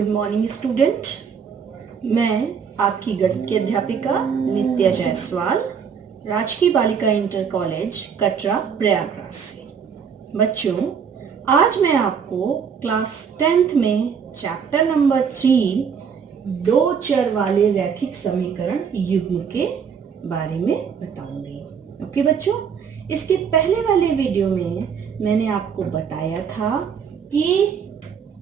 Good morning student. मैं आपकी गणित की अध्यापिका नित्या जायसवाल, राजकीय बालिका इंटर कॉलेज कटरा प्रयागराज से। बच्चों, आज मैं आपको क्लास 10th में चैप्टर नंबर 3 दो चर वाले रैखिक समीकरण युग्म के बारे में बताऊंगी। ओके बच्चों, इसके पहले वाले वीडियो में मैंने आपको बताया था कि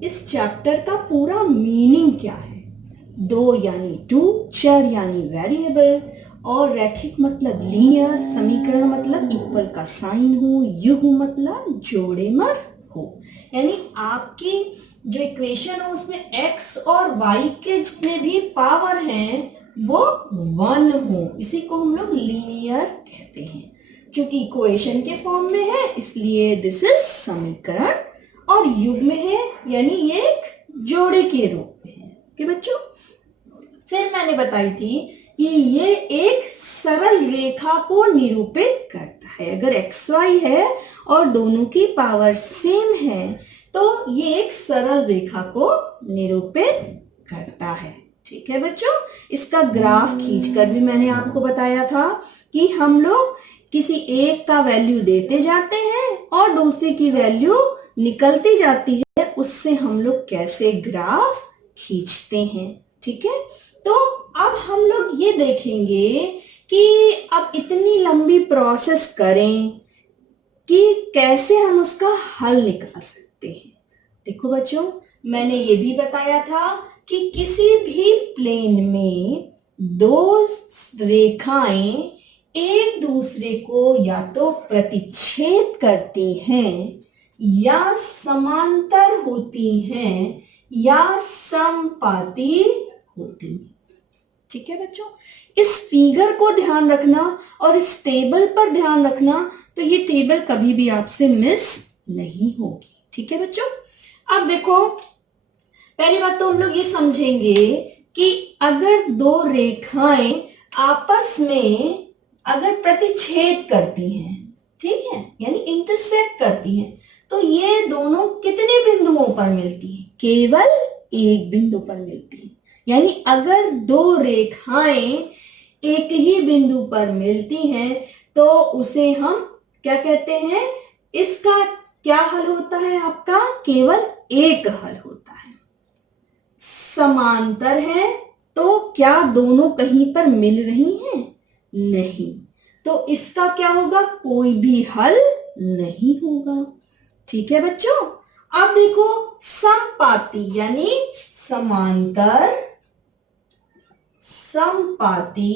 इस चैप्टर का पूरा मीनिंग क्या है। दो यानी टू, चर यानी वेरिएबल, और रैखिक मतलब लीनियर, समीकरण मतलब इक्वल का साइन हो, युग्म मतलब जोड़े मर हो, यानी आपकी जो इक्वेशन हो उसमें x और y के जितने भी पावर हैं वो 1 हो। इसी को हम लोग लीनियर कहते हैं। क्योंकि इक्वेशन के फॉर्म में है इसलिए दिस इज समीकरण, और युग्म है यानी ये एक जोड़े के रूप में है। ओके बच्चों, फिर मैंने बताई थी कि ये एक सरल रेखा को निरूपित करता है। अगर एक्स वाई है और दोनों की पावर सेम है तो ये एक सरल रेखा को निरूपित करता है। ठीक है बच्चों, इसका ग्राफ खींचकर भी मैंने आपको बताया था कि हम लोग किसी एक का वैल्यू देते जाते हैं और दूसरे की वैल्यू निकलती जाती है, उससे हम लोग कैसे ग्राफ खींचते हैं। ठीक है, तो अब हम लोग ये देखेंगे कि अब इतनी लंबी प्रोसेस करें कि कैसे हम उसका हल निकाल सकते हैं। देखो बच्चों, मैंने ये भी बताया था कि किसी भी प्लेन में दो रेखाएं एक दूसरे को या तो प्रतिच्छेद करती हैं या समांतर होती हैं या समपाती होती हैं। ठीक है बच्चों, इस फिगर को ध्यान रखना और इस टेबल पर ध्यान रखना, तो ये टेबल कभी भी आपसे मिस नहीं होगी। ठीक है बच्चों, अब देखो, पहली बात तो हम लोग ये समझेंगे कि अगर दो रेखाएं आपस में अगर प्रतिच्छेद करती हैं, ठीक है, यानी इंटरसेक्ट करती हैं, तो ये दोनों कितने बिंदुओं पर मिलती है? केवल एक बिंदु पर मिलती है। यानी अगर दो रेखाएं एक ही बिंदु पर मिलती हैं तो उसे हम क्या कहते हैं? इसका क्या हल होता है? आपका केवल एक हल होता है। समांतर है तो क्या दोनों कहीं पर मिल रही हैं? नहीं, तो इसका क्या होगा? कोई भी हल नहीं होगा। ठीक है बच्चों, अब देखो, समपाती यानी समांतर, समपाती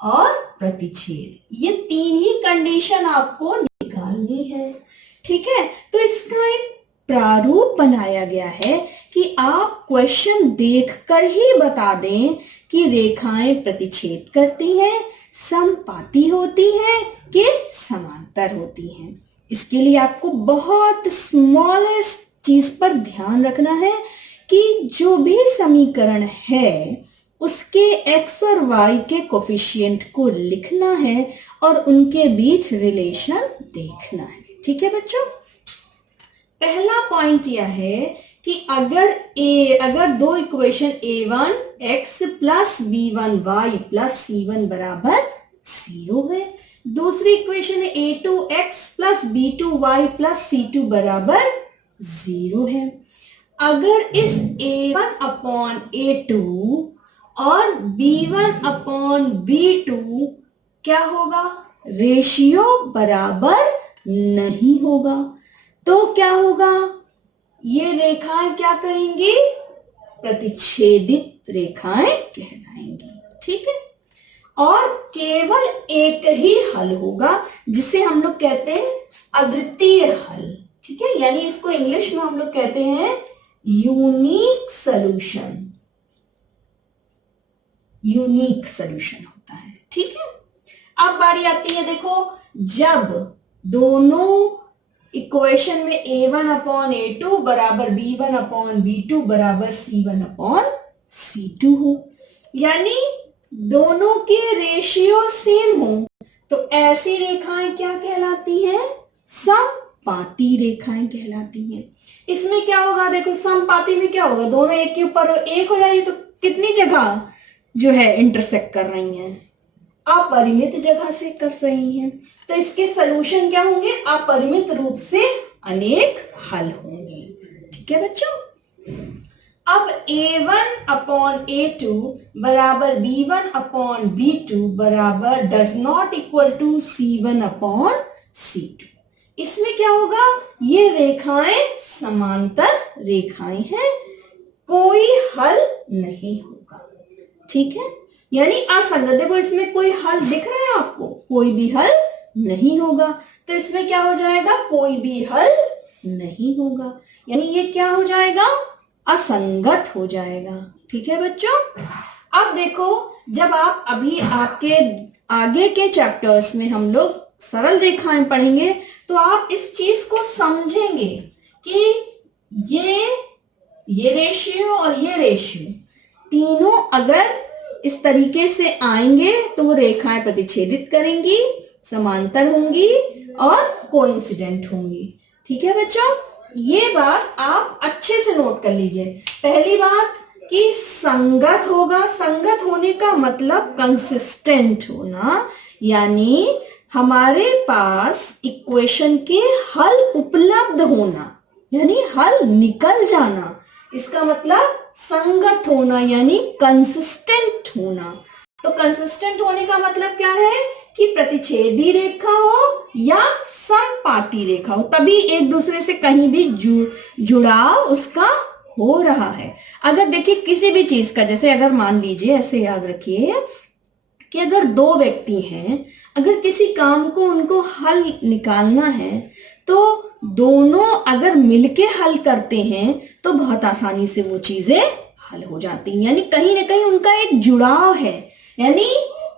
और प्रतिच्छेद, ये तीन ही कंडीशन आपको निकालनी है। ठीक है, तो इसका एक प्रारूप बनाया गया है कि आप क्वेश्चन देखकर ही बता दें कि रेखाएं प्रतिच्छेद करती हैं, समपाती होती हैं कि समांतर होती हैं। इसके लिए आपको बहुत स्मॉलेस्ट चीज पर ध्यान रखना है कि जो भी समीकरण है उसके x और y के कोफिशिएंट को लिखना है और उनके बीच रिलेशन देखना है। ठीक है बच्चों, पहला पॉइंट यह है कि अगर दो equation a1 x plus b1 y plus c1 बराबर 0 है, दूसरी इक्वेशन है a2 x plus b2 y plus c2 बराबर 0 है। अगर इस a1 अपॉन a2 और b1 अपॉन b2 क्या होगा? रेशियो बराबर नहीं होगा, तो क्या होगा? ये रेखाएं क्या करेंगी? प्रतिच्छेदित रेखाएं कहलाएंगी। ठीक है, और केवल एक ही हल होगा जिसे हम लोग कहते हैं अद्वितीय हल। ठीक है, यानी इसको इंग्लिश में हम लोग कहते हैं यूनिक सॉल्यूशन। यूनिक सॉल्यूशन होता है। ठीक है, अब बारी आती है, देखो, जब दोनों इक्वेशन में a1 अपॉन a2 बराबर b1 अपॉन b2 बराबर c1 अपॉन c2 हो, यानी दोनों के रेशियो सेम हो, तो ऐसी रेखाएं क्या कहलाती हैं? समपाती रेखाएं कहलाती हैं। इसमें क्या होगा, देखो समपाती में क्या होगा, दोनों एक के ऊपर एक हो जाएगी, तो कितनी जगह जो है इंटरसेक्ट कर रही हैं, अपरिमित जगह से कर रही हैं। तो इसके सलूशन क्या होंगे, अपरिमित रूप से अनेक हल होंगे। ठीक है बच्चों। अब a1 अपॉन a2 बराबर b1 अपॉन b2 बराबर does not equal to c1 upon c2। इसमें क्या होगा, ये रेखाएं समांतर रेखाएं हैं, कोई हल नहीं होगा। ठीक है, यानी असंगत, देखो इसमें कोई हल दिख रहा है आपको, कोई भी हल नहीं होगा। तो इसमें क्या हो जाएगा, कोई भी हल नहीं होगा, यानी ये क्या हो जाएगा, असंगत हो जाएगा। ठीक है बच्चों। अब देखो, जब आप अभी आपके आगे के चैप्टर्स में हम लोग सरल रेखाएं पढ़ेंगे, तो आप इस चीज को समझेंगे कि ये रेशियो और ये रेशियो तीनों अगर इस तरीके से आएंगे तो वो रेखाएं प्रतिच्छेदित करेंगी, समांतर होंगी और कोइंसिडेंट होंगी। ठीक है बच्चों, ये बात आप अच्छे से नोट कर लीजिए। पहली बात कि संगत होगा, संगत होने का मतलब कंसिस्टेंट होना, यानी हमारे पास इक्वेशन के हल उपलब्ध होना, यानी हल निकल जाना, इसका मतलब संगत होना यानी कंसिस्टेंट होना। तो कंसिस्टेंट होने का मतलब क्या है कि प्रतिच्छेदी रेखा हो या समपाती रेखा हो, तभी एक दूसरे से कहीं भी जुड़ाव उसका हो रहा है। अगर देखिए किसी भी चीज का, जैसे अगर मान लीजिए, ऐसे याद रखिए कि अगर दो व्यक्ति हैं, अगर किसी काम को उनको हल निकालना है, तो दोनों अगर मिलके हल करते हैं तो बहुत आसानी से वो चीजें हल हो जाती हैं, यानी कहीं ना कहीं उनका एक जुड़ाव है, यानी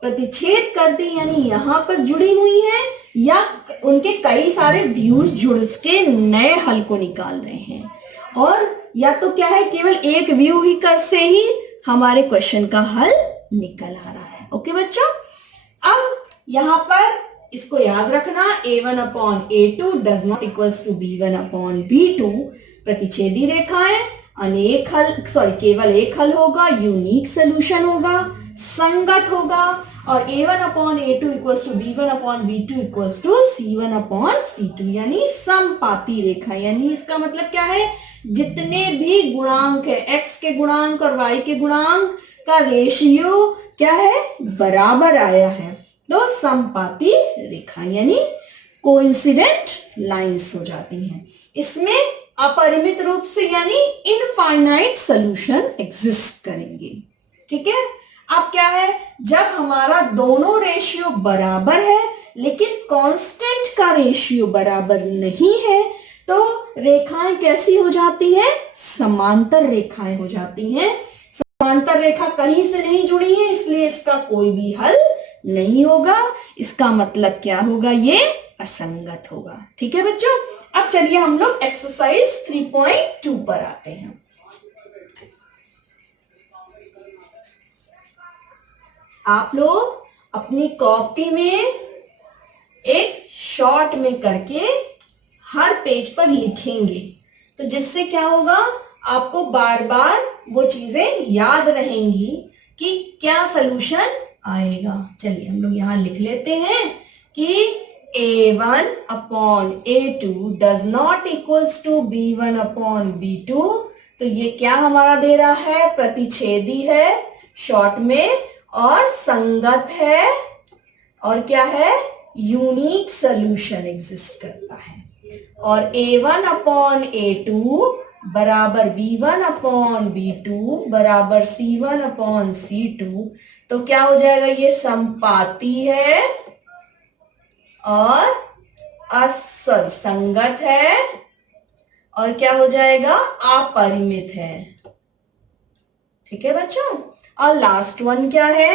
प्रतिच्छेद करती, यानी यहां पर जुड़ी हुई है, या उनके कई सारे व्यूज जुड़ के नए हल को निकाल रहे हैं, और या तो क्या है, केवल एक व्यू ही कर से ही हमारे क्वेश्चन का हल निकल आ रहा है। ओके बच्चों, अब यहां पर इसको याद रखना, a1 upon a2 does not equals to b1 upon b2। प्रतिच्छेदी रेखाएं, अनेक हल, केवल एक हल होगा, यूनिक सोल्यूशन होगा, संगत होगा, और a1 upon a2 equals to b1 upon b2 equals to c1 upon c2, यानी समपाती रेखा। यानी इसका मतलब क्या है, जितने भी गुणांक है, x के गुणांक और y के गुणांक का रेशियो क्या है, बराबर आया है, तो समपाती रेखा यानी कोइंसिडेंट लाइंस हो जाती हैं। इसमें अपरिमित रूप से यानी इनफाइनाइट सॉल्यूशन एग्जिस्ट करेंगे। ठीक है, अब क्या है, जब हमारा दोनों रेशियो बराबर है लेकिन कांस्टेंट का रेशियो बराबर नहीं है, तो रेखाएं कैसी हो जाती हैं, समांतर रेखाएं हो जाती हैं। समांतर रेखा कहीं से नहीं जुड़ी है, इसलिए इसका कोई भी हल नहीं होगा। इसका मतलब क्या होगा, ये असंगत होगा। ठीक है बच्चों, अब चलिए हम लोग एक्सरसाइज 3.2 पर आते हैं। आप लोग अपनी कॉपी में एक शॉर्ट में करके हर पेज पर लिखेंगे, तो जिससे क्या होगा, आपको बार बार वो चीजें याद रहेंगी कि क्या सलूशन आएगा। चलिए हम लोग यहां लिख लेते हैं कि a1 upon a2 does not equals to b1 upon b2। तो ये क्या हमारा दे रहा है, प्रतिच्छेदी है शॉर्ट में, और संगत है, और क्या है, यूनिक सॉल्यूशन एग्जिस्ट करता है। और a1 अपॉन a2 बराबर b1 अपॉन b2 बराबर c1 अपॉन c2। तो क्या हो जाएगा, ये समपाती है और असल संगत है, और क्या हो जाएगा, अपरिमित है। ठीक है बच्चों, और लास्ट वन क्या है,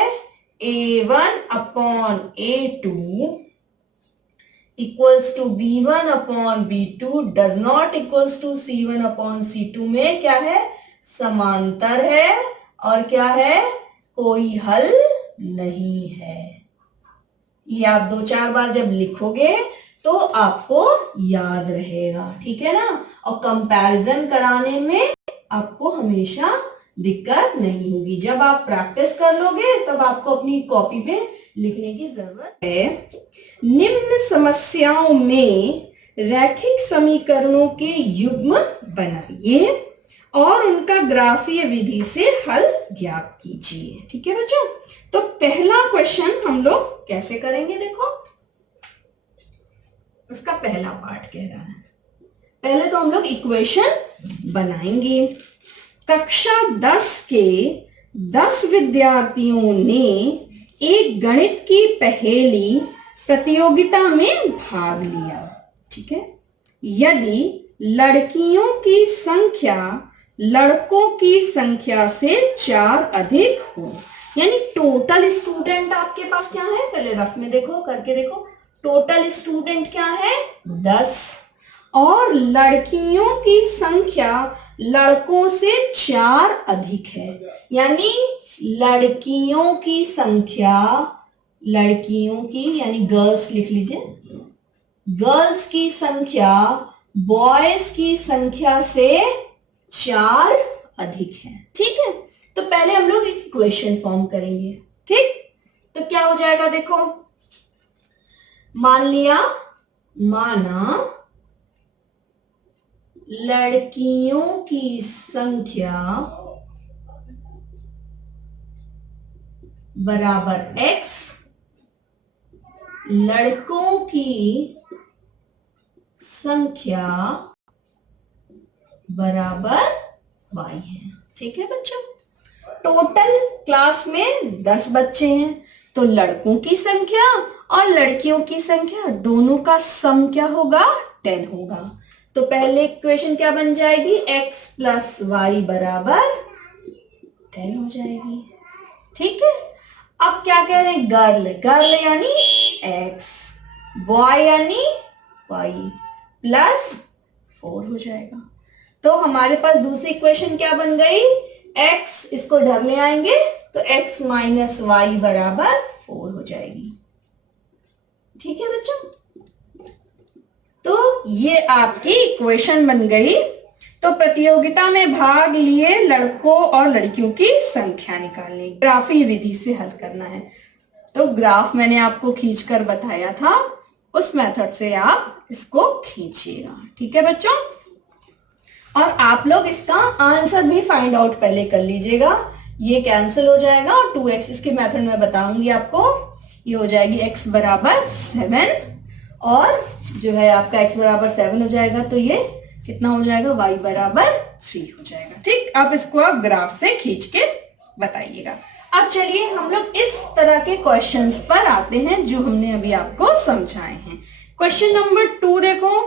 a1 upon a2 equals to b1 upon b2 does not equals to c1 upon c2 में क्या है, समांतर है, और क्या है, कोई हल नहीं है। ये आप 2-4 बार जब लिखोगे तो तो आपको याद रहेगा, ठीक है ना। और कंपैरिजन कराने में आपको हमेशा दिक्कत नहीं होगी। जब आप प्रैक्टिस कर लोगे तब आपको अपनी कॉपी पे लिखने की जरूरत है। निम्न समस्याओं में रैखिक समीकरणों के युग्म बनाइए और उनका ग्राफीय विधि से हल ज्ञात कीजिए। ठीक है बच्चों, तो पहला क्वेश्चन हम लोग कैसे करेंगे, देखो इसका पहला पार्ट कह रहा है। पहले तो हम लोग इक्वेशन बनाएंगे। कक्षा 10 के 10 विद्यार्थियों ने एक गणित की पहेली प्रतियोगिता में भाग लिया। ठीक है, यदि लड़कियों की संख्या लड़कों की संख्या से 4 अधिक हो, यानी टोटल स्टूडेंट आपके पास क्या है, पहले रफ में देखो, करके देखो, टोटल स्टूडेंट क्या है 10, और लड़कियों की संख्या लड़कों से 4 अधिक है, यानी लड़कियों की संख्या, लड़कियों की यानी गर्ल्स लिख लीजिए, गर्ल्स की संख्या बॉयज की संख्या से 4 अधिक है। ठीक है, तो पहले हम लोग एक इक्वेशन फॉर्म करेंगे। ठीक, तो क्या हो जाएगा, देखो मान लिया, माना लड़कियों की संख्या बराबर x, लड़कों की संख्या बराबर y है। ठीक है बच्चों, टोटल क्लास में 10 बच्चे हैं, तो लड़कों की संख्या और लड़कियों की संख्या दोनों का सम क्या होगा, 10 होगा। तो पहले इक्वेशन क्या बन जाएगी, x प्लस वाई बराबर 10 हो जाएगी। ठीक है, अब क्या कह रहे हैं, गर्ल, गर्ल यानी x, बॉय यानी y प्लस 4 हो जाएगा। तो हमारे पास दूसरी इक्वेशन क्या बन गई, x, इसको इधर ले आएंगे तो x माइनस वाई बराबर 4 हो जाएगी। ठीक है बच्चों, तो ये आपकी इक्वेशन बन गई। तो प्रतियोगिता में भाग लिए लड़कों और लड़कियों की संख्या निकालनी, ग्राफीय विधि से हल करना है। तो ग्राफ मैंने आपको खींचकर बताया था, उस मेथड से आप इसको खींचिएगा। ठीक है बच्चों, और आप लोग इसका आंसर भी फाइंड आउट पहले कर लीजिएगा। ये कैंसिल हो जाएगा और 2x, इसके मेथड में बताऊंगी आपको। ये हो जाएगी x बराबर 7, और जो है आपका x बराबर 7 हो जाएगा, तो ये कितना हो जाएगा, y बराबर 3 हो जाएगा। ठीक, अब इसको आप ग्राफ से खींच के बताइएगा। अब चलिए हम लोग इस तरह के क्वेश्चंस पर आते हैं जो हमने अभी आपको समझाए हैं। क्वेश्चन नंबर 2 देखो,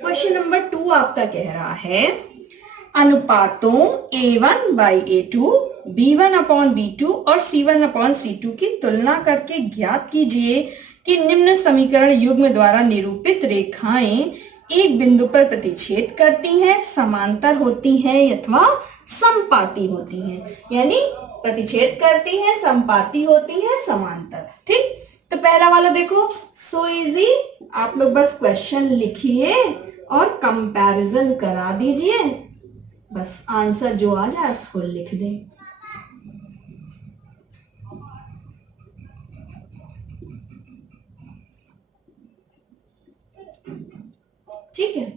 क्वेश्चन नंबर 2 आपका कह रहा है, अनुपातों a1 by a2, b1 upon b2 और c1 अपॉन c2 की तुलना करके ज्ञात कीजिए कि निम्न समीकरण युग्म द्वारा निरूपित रेखाएं एक बिंदु पर प्रतिच्छेद करती हैं, समांतर होती हैं अथवा समपाती होती हैं, यानी प्रतिच्छेद करती हैं, समपाती होती हैं, समांतर। ठीक, तो पहला वाला देखो, सो इजी, आप लोग बस क्वेश्चन लिखिए और कंपैरिजन करा दीजिए, बस आंसर जो आ जाए उसको लिख दें। ठीक है,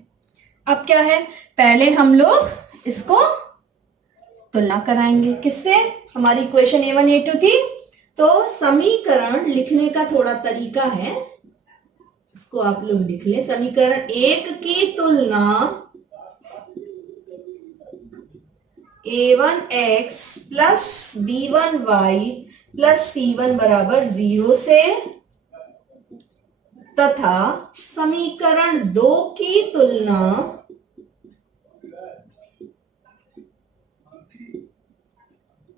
अब क्या है, पहले हम लोग इसको तुलना कराएंगे, किससे, हमारी इक्वेशन a1 a2 थी, तो समीकरण लिखने का थोड़ा तरीका है, उसको आप लोग लिख ले। समीकरण 1 की तुलना a1x plus b1y plus c1 बराबर 0 से, तथा समीकरण 2 की तुलना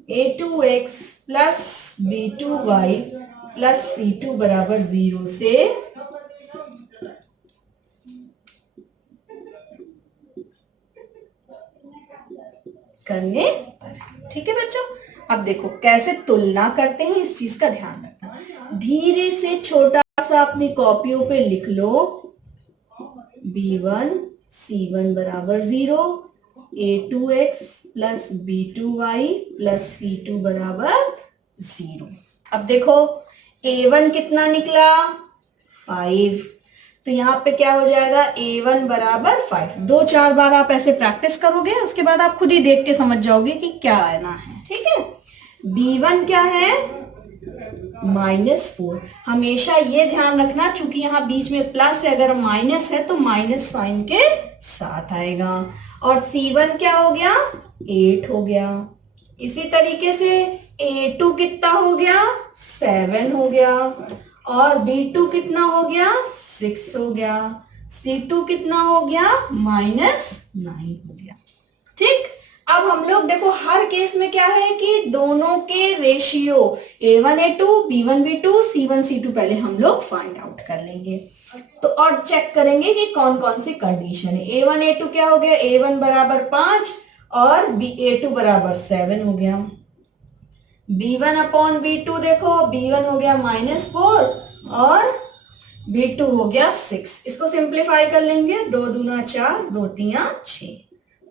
a2x plus b2y plus c2 बराबर 0 से, करने पर। ठीक है बच्चों, अब देखो कैसे तुलना करते हैं, इस चीज का ध्यान रखना। धीरे से छोटा सा अपनी कॉपियों पे लिख लो, b1 c1 बराबर 0, a2x plus b2y plus c2 बराबर 0। अब देखो a1 कितना निकला 5, तो यहाँ पे क्या हो जाएगा a1 बराबर 5। 2-4 बार आप ऐसे प्रैक्टिस करोगे, उसके बाद आप खुद ही देख के समझ जाओगे कि क्या आना है। ठीक है, b1 क्या है -4। हमेशा ये ध्यान रखना, चूंकि यहाँ बीच में प्लस है, अगर माइनस है तो माइनस साइन के साथ आएगा। और c1 क्या हो गया 8 हो गया। इसी तरीके से a2 कितना हो गया 7 हो गया, और b2 कितना हो गया 6 हो गया, c2 कितना हो गया -9 हो गया। ठीक, अब हम लोग देखो हर केस में क्या है कि दोनों के ratio a1 a2 b1 b2 c1 c2 पहले हम लोग फाइंड आउट कर लेंगे, तो और चेक करेंगे कि कौन कौन सी कंडीशन है। a1 a2 क्या हो गया, a1 बराबर 5 और a2 बराबर 7 हो गया। b1 अपॉन b2 देखो, b1 हो गया -4 और b2 हो गया 6। इसको सिंप्लीफाई कर लेंगे, 2 दूना 4, 2 तीया 6,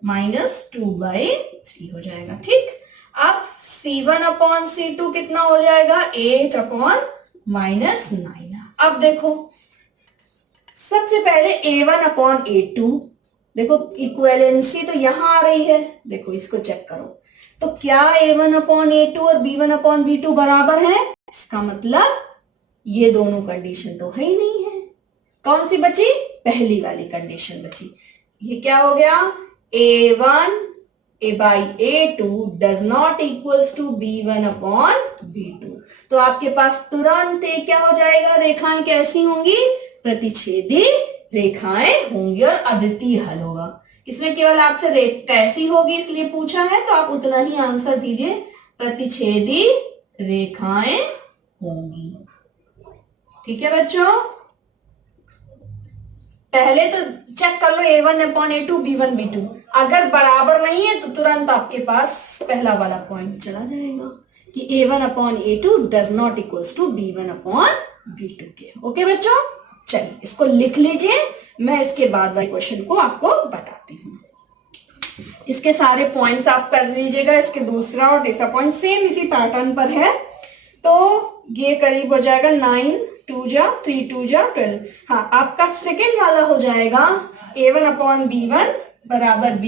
-2/3 हो जाएगा। ठीक, अब c1 अपॉन c2 कितना हो जाएगा 8 अपॉन -9। अब देखो सबसे पहले a1 अपॉन a2, देखो इक्विवेलेंसी तो यहां आ रही है, देखो इसको चेक करो, तो क्या a1 अपॉन a2 और b1 अपॉन b2 बराबर है? इसका मतलब ये दोनों कंडीशन तो है ही नहीं है। कौन सी बची? पहली वाली कंडीशन बची। ये क्या हो गया, a1 by a2 does not equals to b1 upon b2। तो आपके पास तुरंत क्या हो जाएगा, रेखाएं कैसी होंगी, प्रतिच्छेदी रेखाएं होंगी और अद्वितीय हल होगा। इसमें केवल आपसे कैसी होगी इसलिए पूछा है, तो आप उतना ही आंसर दीजिए, प्रतिच्छेदी रेखाएं होंगी। ठीक है बच्चों, पहले तो चेक कर लो a1 upon a2 b1 b2, अगर बराबर नहीं है तो तुरंत आपके पास पहला वाला पॉइंट चला जाएगा कि a1 upon a2 does not equals to b1 upon b2 के। ओके बच्चों, चलिए इसको लिख लीजिए, मैं इसके बाद वाले क्वेश्चन को आपको बताती हूँ। इसके सारे पॉइंट्स आप कर लीजिएगा, इसके दूसरा और तीसरा पॉइंट सेम इसी पैटर्न पर है, तो ये करीब हो जाएगा 9 2 जा 3 2 जा 12। हाँ, आपका सेकेंड वाला हो जाएगा a1 अपॉन b1 बराबर b,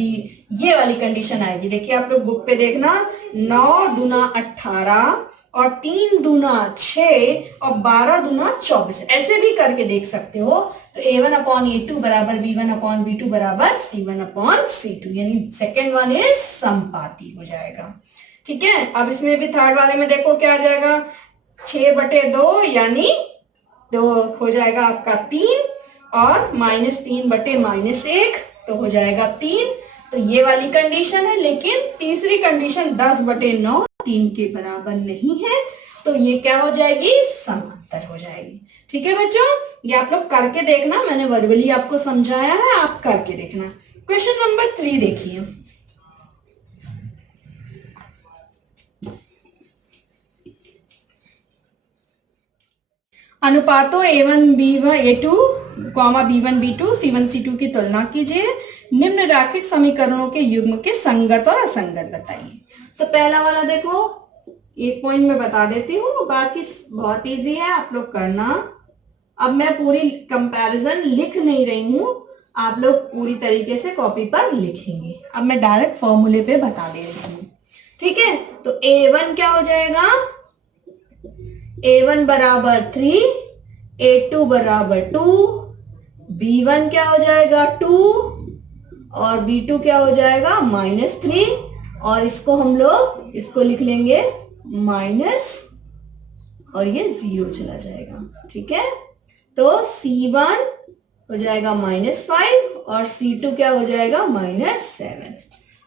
ये वाली कंडीशन आएगी। देखिए आप लोग बुक पे देखना, 9 दूना 18 और 3 दूना 6 और 12 दूना 24, ऐसे भी करके देख सकते हो। तो a1 अपॉन a2 बराबर b1 अपॉन b2 बराबर c1 अपॉन c2, यानी सेकेंड वन इज समपाती हो जाएगा। ठीक है, अब इसमें भी थर्ड वाले में देखो क्या आ जाएगा, 6/2 यानी 2 हो जाएगा आपका 3, और -3/-1 तो हो जाएगा 3। तो ये वाली कंडीशन है, लेकिन तीसरी कंडीशन 10/9 3 के बराबर नहीं है, तो ये क्या हो जाएगी, समांतर हो जाएगी। ठीक है बच्चों, ये आप लोग करके देखना, मैंने वर्बली आपको समझाया है, आप करके देखना। क्वेश्चन नंबर 3 देखिए, अनुपातों a1 b1 a2, b1 b2 c1 c2 की तुलना कीजिए, निम्न रैखिक समीकरणों के युग्म के संगत और असंगत बताइए। तो पहला वाला देखो, एक पॉइंट में बता देती हूँ, बाकी बहुत इजी है, आप लोग करना। अब मैं पूरी कंपैरिजन लिख नहीं रही हूँ, आप लोग पूरी तरीके से कॉपी पर लिखेंगे। अब मैं डायरेक्ट फॉर्मूले पे बता दे रही हूँ। ठीक है, तो a1 क्या हो जाएगा, a1 बराबर 3, a2 बराबर 2, b1 क्या हो जाएगा 2 और b2 क्या हो जाएगा -3, और इसको हम लोग इसको लिख लेंगे माइनस, और ये 0 चला जाएगा। ठीक है, तो c1 हो जाएगा -5 और c2 क्या हो जाएगा -7।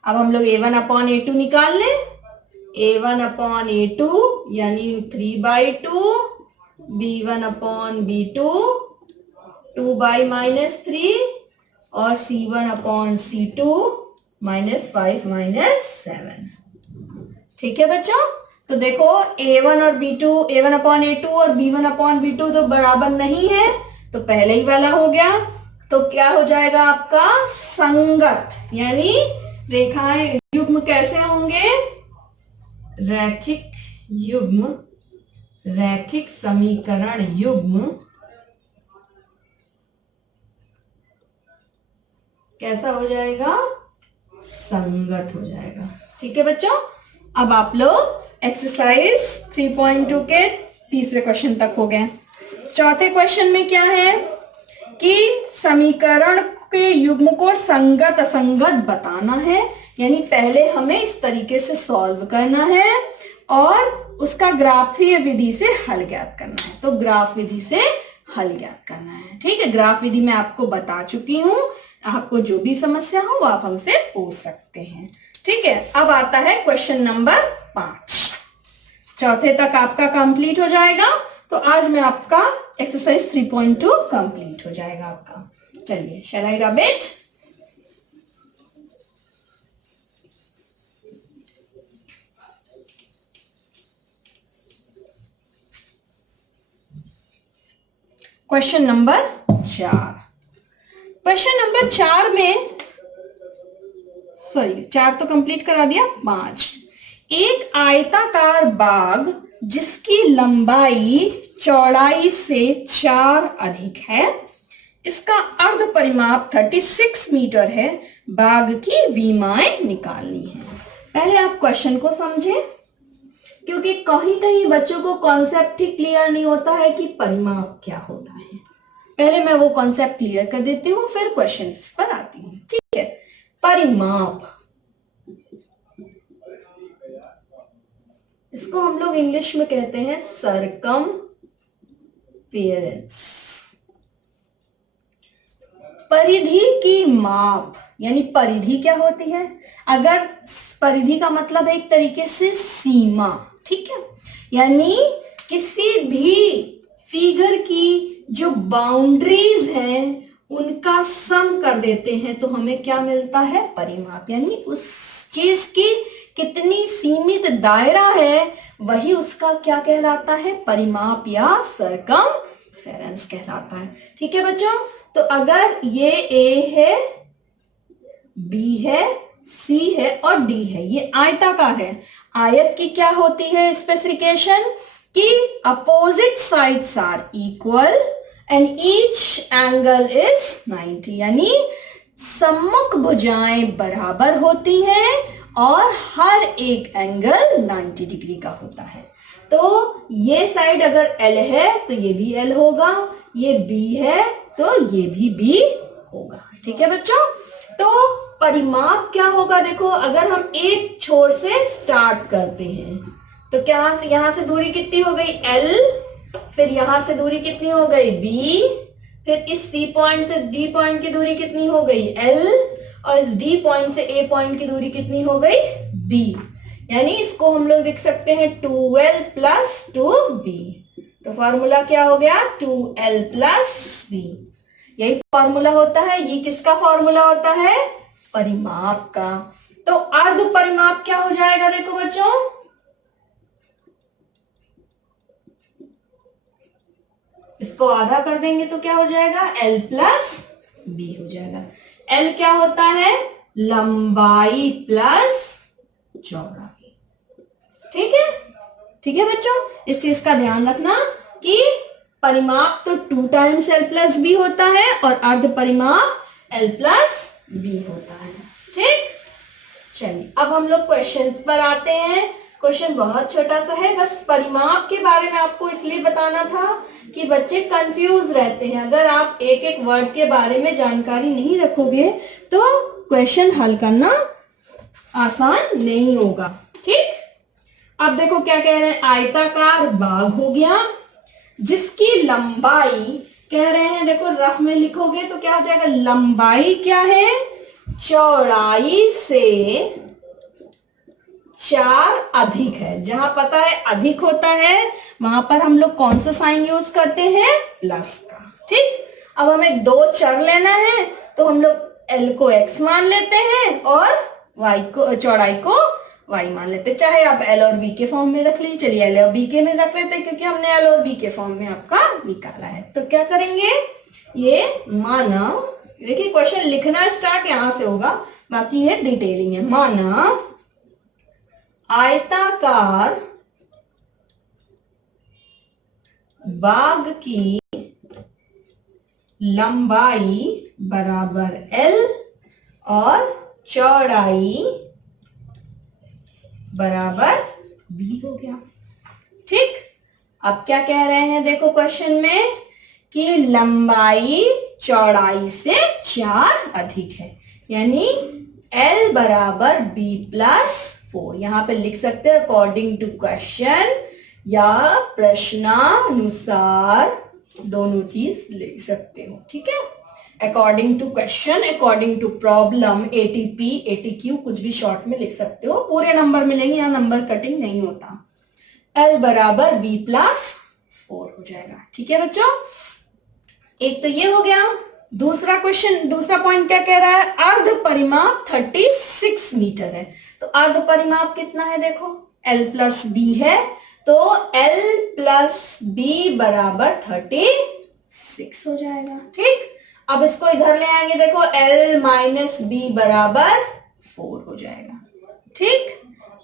अब हम लोग a1 अपॉन a2 निकाल लें, a1 अपॉन a2 यानी 3/2, b1 अपॉन b2 2/-3 और c1 अपॉन c2 -5 -7। ठीक है बच्चों, तो देखो a1 और b2, a1/a2 और b1/b2 तो बराबर नहीं है, तो पहले ही वाला हो गया। तो क्या हो जाएगा आपका संगत, यानी रेखाएं युग्म कैसे होंगे, रैखिक युग्म, रैखिक समीकरण युग्म कैसा हो जाएगा, संगत हो जाएगा। ठीक है बच्चों, अब आप लोग एक्सरसाइज 3.2 के तीसरे क्वेश्चन तक हो गए। चौथे क्वेश्चन में क्या है कि समीकरण के युग्म को संगत असंगत बताना है, यानी पहले हमें इस तरीके से सॉल्व करना है और उसका ग्राफीय विधि से हल ज्ञात करना है। तो ग्राफ विधि से हल ज्ञात करना है। ठीक है, ग्राफ विधि मैं आपको बता चुकी हूं, आपको जो भी समस्या हो वो आप हमसे पूछ सकते हैं। ठीक है, अब आता है क्वेश्चन नंबर 5। चौथे तक आपका कंप्लीट हो जाएगा, तो आज में आपका एक्सरसाइज 3.2 कंप्लीट हो जाएगा आपका। चलिए, shall I rub it. Question number 4। Question number 4 में, सॉरी 4 तो कंप्लीट करा दिया, 5। एक आयताकार बाग जिसकी लंबाई चौड़ाई से 4 अधिक है, इसका अर्ध परिमाप 36 मीटर है, बाग की विमाएं निकालनी है। पहले आप क्वेश्चन को समझें, क्योंकि कहीं कहीं बच्चों को कॉन्सेप्ट ही क्लियर नहीं होता है कि परिमाप क्या होता है। पहले मैं वो कॉन्सेप्ट क्लियर कर देती हूँ, फिर क्वेश्चन पर आती हूँ। ठीक है, परिमाप, इसको हम लोग इंग्लिश में कहते हैं सरकमफेरेंस। परिधि की माप, यानी परिधि क्या होती है, अगर परिधि का मतलब है एक तरीके से सीमा। ठीक है, यानी किसी भी फिगर की जो बाउंड्रीज हैं उनका सम कर देते हैं तो हमें क्या मिलता है, परिमाप। यानी उस चीज की कितनी सीमित दायरा है वही उसका क्या कहलाता है, परिमाप या सरकमफेरेंस कहलाता है। ठीक है बच्चों, तो अगर ये A है, B है, C है और D है, ये आयताकार है। आयत की क्या होती है स्पेसिफिकेशन कि opposite sides are equal and each angle is 90, यानी सम्मुख भुजाएं बराबर होती हैं और हर एक एंगल 90 डिग्री का होता है। तो ये साइड अगर L है तो ये भी L होगा, ये B है तो ये भी B होगा। ठीक है बच्चों, तो परिमाप क्या होगा, देखो अगर हम एक छोर से स्टार्ट करते हैं तो क्या यहां से दूरी कितनी हो गई L, फिर यहां से दूरी कितनी हो गई B, फिर इस C पॉइंट से D पॉइंट की दूरी कितनी हो गई L, और इस D पॉइंट से A पॉइंट की दूरी कितनी हो गई B। यानी इसको हम लोग लिख सकते हैं 2L प्लस 2B। तो फॉर्मूला क्या हो गया, 2L प्लस B। यही फॉर्मूला होता है, ये किसका फॉर्मूला होता है, परिमाप का। तो अर्ध परिमाप क्या हो जाएगा, देखो बच्चों, इसको आधा कर देंगे तो क्या हो जाएगा, L प्लस B हो जाएगा। L क्या होता है, लंबाई प्लस चौड़ाई। ठीक है, ठीक है बच्चों, इस चीज का ध्यान रखना कि परिमाप तो 2 टाइम्स L प्लस B होता है और अर्ध परिमाप L प्लस B होता है। ठीक, चलिए अब हम लोग क्वेश्चन पर आते हैं। क्वेश्चन बहुत छोटा सा है, बस परिमाप के बारे में आपको इसलिए बताना था कि बच्चे कंफ्यूज रहते हैं। अगर आप एक एक वर्ड के बारे में जानकारी नहीं रखोगे तो क्वेश्चन हल करना आसान नहीं होगा। ठीक, अब देखो क्या कह रहे हैं, आयताकार बाग हो गया जिसकी लंबाई कह रहे हैं, देखो रफ में लिखोगे तो क्या हो जाएगा, लंबाई क्या है, चौड़ाई से 4 अधिक है। जहां पता है अधिक होता है वहां पर हम लोग कौन सा साइन यूज करते हैं, प्लस का। ठीक, अब हमें 2 चर लेना है तो हम लोग L को x मान लेते हैं और चौड़ाई को y मान लेते, चाहे आप l और b के फॉर्म में रख लीजिए। चलिए l और b के में रख लेते क्योंकि हमने l और b के फॉर्म में आपका निकाला है। तो क्या करेंगे, ये माना, देखिए क्वेश्चन लिखना स्टार्ट यहां से होगा, बाकी ये डिटेलिंग है। माना आयताकार बाग की लंबाई बराबर l और चौड़ाई बराबर b हो गया। ठीक, अब क्या कह रहे हैं, देखो क्वेश्चन में कि लंबाई चौड़ाई से 4 अधिक है, यानी l बराबर b प्लस 4। यहां पे लिख सकते हैं अकॉर्डिंग टू क्वेश्चन या प्रश्नानुसार, दोनों चीज लिख सकते हो। ठीक है, according to question, according to problem, ATP, ATQ कुछ भी शॉर्ट में लिख सकते हो, पूरे नंबर मिलेंगे, यहाँ नंबर कटिंग नहीं होता। l बराबर b प्लस 4 हो जाएगा। ठीक है बच्चों, एक तो ये हो गया। दूसरा क्वेश्चन, दूसरा पॉइंट क्या कह रहा है, अर्ध परिमाप 36 मीटर है। तो अर्ध परिमाप कितना है, देखो l प्लस b है, तो l प्लस b बराबर 36 हो जाएगा। ठीक, अब इसको इधर ले आएंगे, देखो l माइनस b बराबर 4 हो जाएगा। ठीक,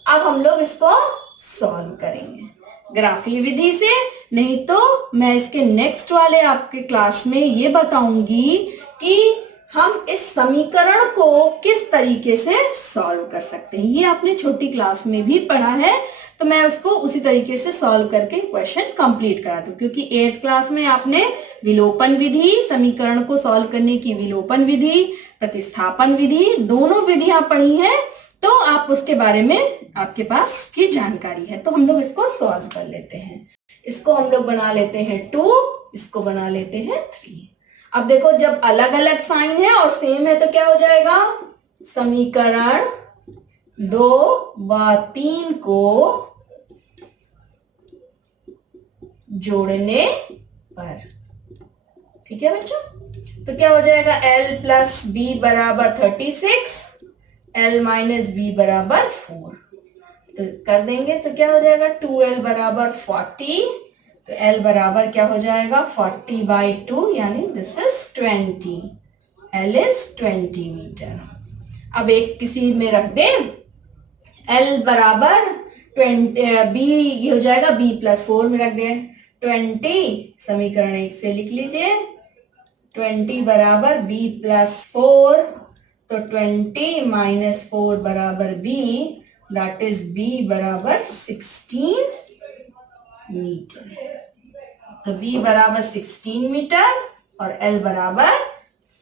अब हम लोग इसको सॉल्व करेंगे ग्राफीय विधि से, नहीं तो मैं इसके नेक्स्ट वाले आपके क्लास में ये बताऊंगी कि हम इस समीकरण को किस तरीके से सॉल्व कर सकते हैं। ये आपने छोटी क्लास में भी पढ़ा है, तो मैं उसको उसी तरीके से सॉल्व करके क्वेश्चन कंप्लीट करा दूं, क्योंकि 8th क्लास में आपने विलोपन विधि, समीकरण को सॉल्व करने की विलोपन विधि, प्रतिस्थापन विधि, दोनों विधियां पढ़ी हैं, तो आप उसके बारे में आपके पास की जानकारी है। तो हम लोग इसको सॉल्व कर लेते हैं। इसको हम लोग बना लेते हैं 2, इसको बना लेते हैं 3। अब देखो जब अलग अलग साइन है और सेम है तो क्या हो जाएगा, समीकरण 2 व 3 को जोड़ने पर, ठीक है बच्चों, तो क्या हो जाएगा, l प्लस b बराबर 36, l माइनस b बराबर 4। तो कर देंगे तो क्या हो जाएगा, 2l बराबर 40, तो l बराबर क्या हो जाएगा 40/2, यानी this is 20, l is 20 metre. अब एक किसी में रख दे, l बराबर 20, b ये हो जाएगा b प्लस 4 में रख दे 20, समीकरण 1 से लिख लीजिए 20 बराबर b प्लस 4, तो 20 माइनस 4 बराबर b, दैट इज b बराबर 16 मीटर। तो b बराबर 16 मीटर और l बराबर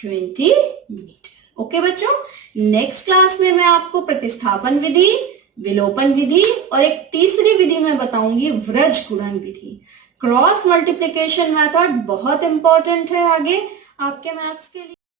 20 मीटर। ओके बच्चों, नेक्स्ट क्लास में मैं आपको प्रतिस्थापन विधि, विलोपन विधि और एक तीसरी विधि में बताऊंगी, व्रज गुणन विधि। क्रॉस मल्टीप्लिकेशन मेथड बहुत इंपॉर्टेंट है आगे आपके मैथ्स के लिए।